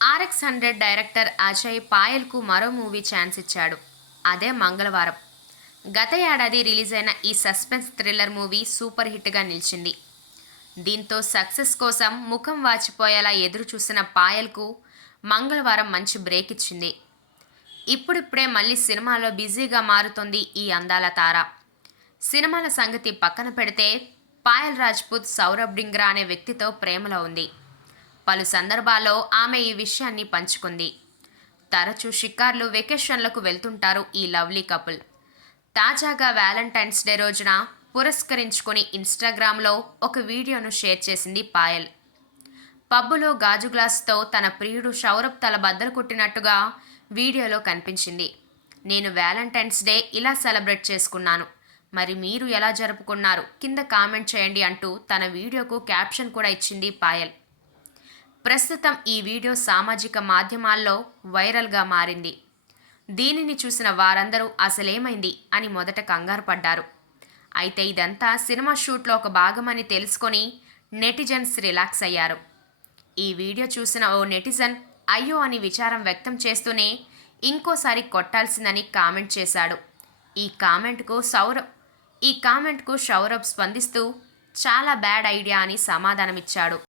RX-100 director Ajay పాయల్కు మరో movie chance ఇచ్చాడు. అదే మంగళవారం. గత ఏడాది రిలీజ్ అయిన ఈ సస్పెన్స్ థ్రిల్లర్ మూవీ సూపర్ హిట్గా నిలిచింది. దీంతో సక్సెస్ కోసం ముఖం వాచిపోయేలా ఎదురు చూసిన పాయల్కు మంగళవారం మంచి బ్రేక్ ఇచ్చింది. ఇప్పుడిప్పుడే మళ్ళీ సినిమాలో బిజీగా మారుతోంది ఈ అందాల తార. సినిమాల సంగతి పక్కన పెడితే పాయల్ రాజ్పూత్ సౌరభ్ డింగ్రా అనే వ్యక్తితో ప్రేమలో ఉంది. పలు సందర్భాల్లో ఆమె ఈ విషయాన్ని పంచుకుంది. తరచూ షికార్లు, వెకేషన్లకు వెళ్తుంటారు ఈ లవ్లీ కపుల్. తాజాగా వ్యాలంటైన్స్ డే రోజున పురస్కరించుకొని ఇన్స్టాగ్రామ్లో ఒక వీడియోను షేర్ చేసింది పాయల్. పబ్బులో గాజు గ్లాసుతో తన ప్రియుడు సౌరభ్ తల బద్దలు కొట్టినట్టుగా వీడియోలో కనిపించింది. నేను వ్యాలంటైన్స్ డే ఇలా సెలబ్రేట్ చేసుకున్నాను, మరి మీరు ఎలా జరుపుకున్నారు కింద కామెంట్ చేయండి అంటూ తన వీడియోకు క్యాప్షన్ కూడా ఇచ్చింది పాయల్. ప్రస్తుతం ఈ వీడియో సామాజిక మాధ్యమాల్లో వైరల్గా మారింది. దీనిని చూసిన వారందరూ అసలేమైంది అని మొదట కంగారు పడ్డారు. అయితే ఇదంతా సినిమా షూట్లో ఒక భాగమని తెలుసుకొని నెటిజన్స్ రిలాక్స్ అయ్యారు. ఈ వీడియో చూసిన ఓ నెటిజన్ అయ్యో అని విచారం వ్యక్తం చేస్తూనే ఇంకోసారి కొట్టాల్సిందని కామెంట్ చేశాడు. ఈ కామెంట్కు సౌరభ్ స్పందిస్తూ చాలా బ్యాడ్ ఐడియా అని సమాధానమిచ్చాడు.